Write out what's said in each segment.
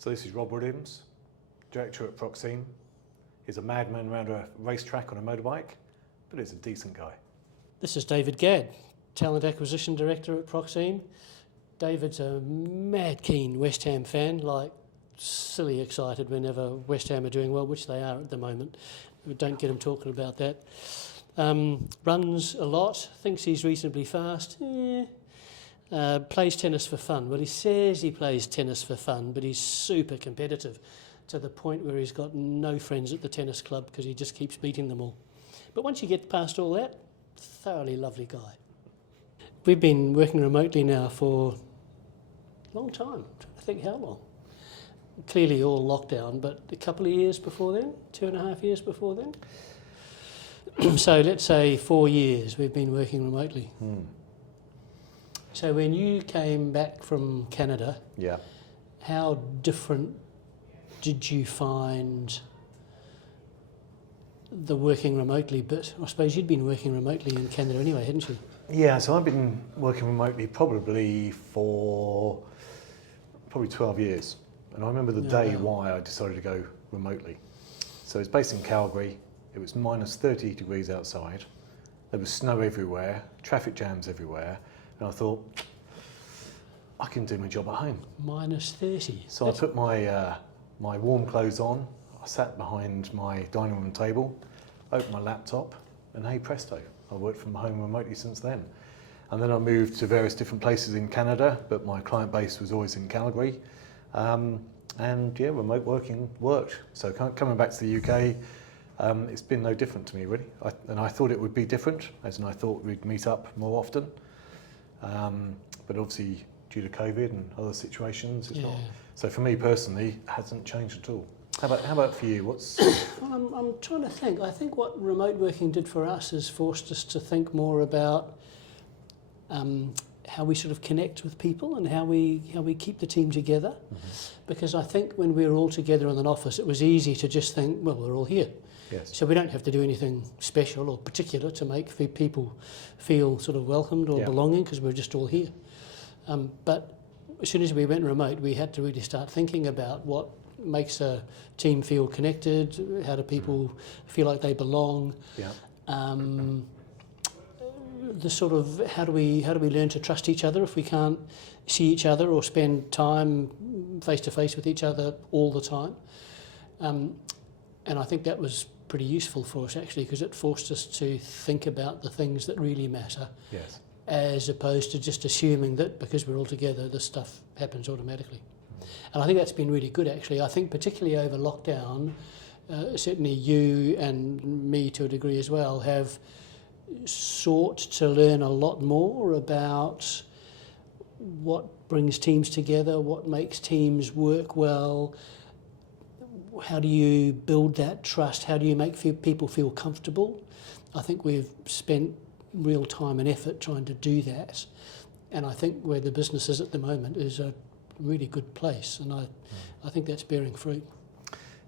So this is Rob Williams, director at Proxime. He's a madman around a racetrack on a motorbike, but he's a decent guy. This is David Gadd, Talent Acquisition Director at Proxime. David's a mad keen West Ham fan, like silly excited whenever West Ham are doing well, which they are at the moment. We don't get him talking about that. Runs a lot, thinks he's reasonably fast. Plays tennis for fun. Well, he says he plays tennis for fun, but he's super competitive to the point where he's got no friends at the tennis club because he just keeps beating them all. But once you get past all that, thoroughly lovely guy. We've been working remotely now for a long time. I think how long? Clearly all lockdown, but a couple of years before then, 2.5 years before then. So let's say 4 years we've been working remotely. So when you came back from Canada, how different did you find the working remotely bit? I suppose you'd been working remotely in Canada anyway, hadn't you? Yeah, so I've been working remotely probably for 12 years. And I remember the day why I decided to go remotely. So it's based in Calgary. It was minus 30 degrees outside. There was snow everywhere, traffic jams everywhere. And I thought, I can do my job at home. Minus 30. So I put my my warm clothes on. I sat behind my dining room table, opened my laptop, and hey presto, I worked from home remotely since then. And then I moved to various different places in Canada, but my client base was always in Calgary. And yeah, remote working worked. So coming back to the UK, it's been no different to me really. And I thought it would be different, as in I thought we'd meet up more often. But obviously due to COVID and other situations, it's not. So for me personally, it hasn't changed at all. How about for you? Well, I'm trying to think. I think what remote working did for us is forced us to think more about how we sort of connect with people and how we keep the team together. Because I think when we were all together in an office, it was easy to just think, well, we're all here. Yes. So we don't have to do anything special or particular to make people feel sort of welcomed or belonging because we're just all here. But as soon as we went remote, we had to really start thinking about what makes a team feel connected, how do people feel like they belong, the sort of how do we learn to trust each other if we can't see each other or spend time face to face with each other all the time. And I think that was pretty useful for us actually because it forced us to think about the things that really matter. Yes. As opposed to just assuming that because we're all together, this stuff happens automatically. And I think that's been really good actually. I think particularly over lockdown, certainly you and me to a degree as well have sought to learn a lot more about what brings teams together, what makes teams work well, how do you build that trust, how do you make people feel comfortable. I think we've spent real time and effort trying to do that, and I think where the business is at the moment is a really good place, and I think that's bearing fruit.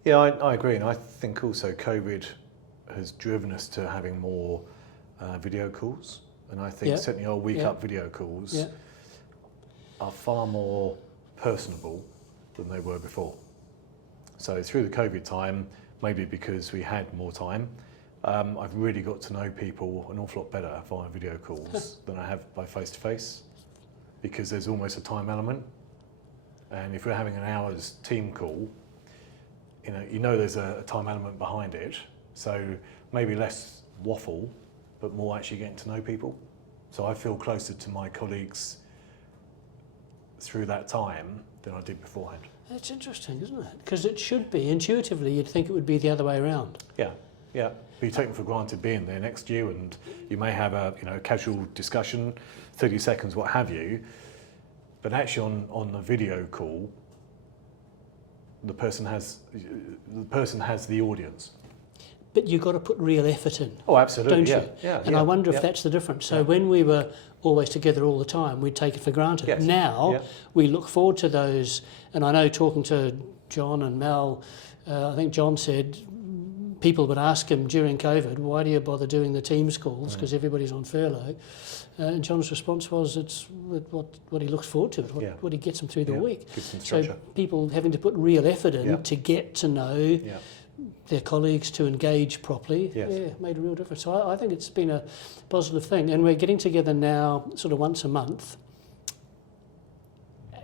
Yeah, I agree, and I think also COVID has driven us to having more video calls, and I think certainly our week up video calls are far more personable than they were before. So through the COVID time, maybe because we had more time, I've really got to know people an awful lot better via video calls than I have by face-to-face, because there's almost a time element. And if we're having an hour's team call, you know there's a time element behind it. So maybe less waffle, but more actually getting to know people. So I feel closer to my colleagues through that time than I did beforehand. That's interesting, isn't it? Because it should be, intuitively, you'd think it would be the other way around. Yeah. But you take them for granted being there next to you, and you may have a casual discussion, 30 seconds, what have you. But actually on the video call, the person has the audience. But you've got to put real effort in. Oh, absolutely, don't you? And I wonder if that's the difference. So when we were always together all the time, we'd take it for granted. Yes. Now we look forward to those, and I know talking to John and Mel, I think John said people would ask him during COVID, why do you bother doing the Teams calls, because everybody's on furlough? And John's response was, it's what he looks forward to, what he gets him through the week. So people having to put real effort in to get to know their colleagues, to engage properly, made a real difference. So I think it's been a positive thing. And we're getting together now sort of once a month.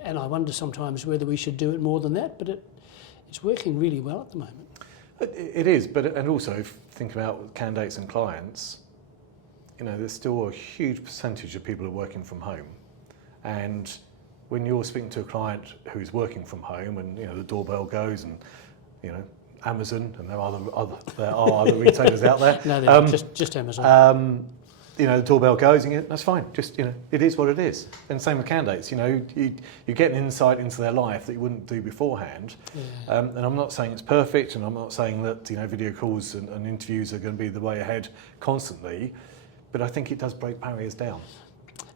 And I wonder sometimes whether we should do it more than that, but it's working really well at the moment. It is, and also if you think about candidates and clients, there's still a huge percentage of people who are working from home. And when you're speaking to a client who's working from home and, the doorbell goes and, Amazon, and there are other retailers out there. No, just Amazon. The doorbell goes and that's fine, just, it is what it is. And same with candidates, you get an insight into their life that you wouldn't do beforehand. And I'm not saying it's perfect, and I'm not saying that, video calls and interviews are going to be the way ahead constantly, but I think it does break barriers down.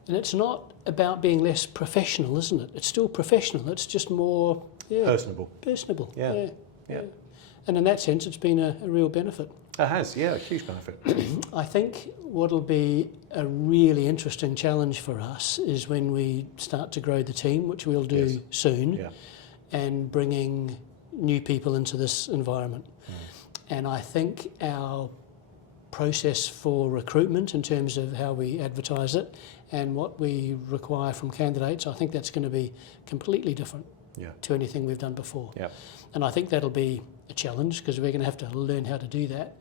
And it's not about being less professional, isn't it? It's still professional, it's just more... Personable. Yeah. And in that sense, it's been a real benefit. It has, a huge benefit. I think what'll be a really interesting challenge for us is when we start to grow the team, which we'll do soon, and bringing new people into this environment. And I think our process for recruitment in terms of how we advertise it and what we require from candidates, I think that's going to be completely different to anything we've done before. And I think that'll be a challenge because we're going to have to learn how to do that.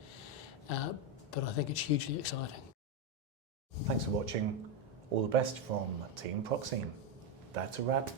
But I think it's hugely exciting. Thanks for watching. All the best from Team Proxime. That's a wrap.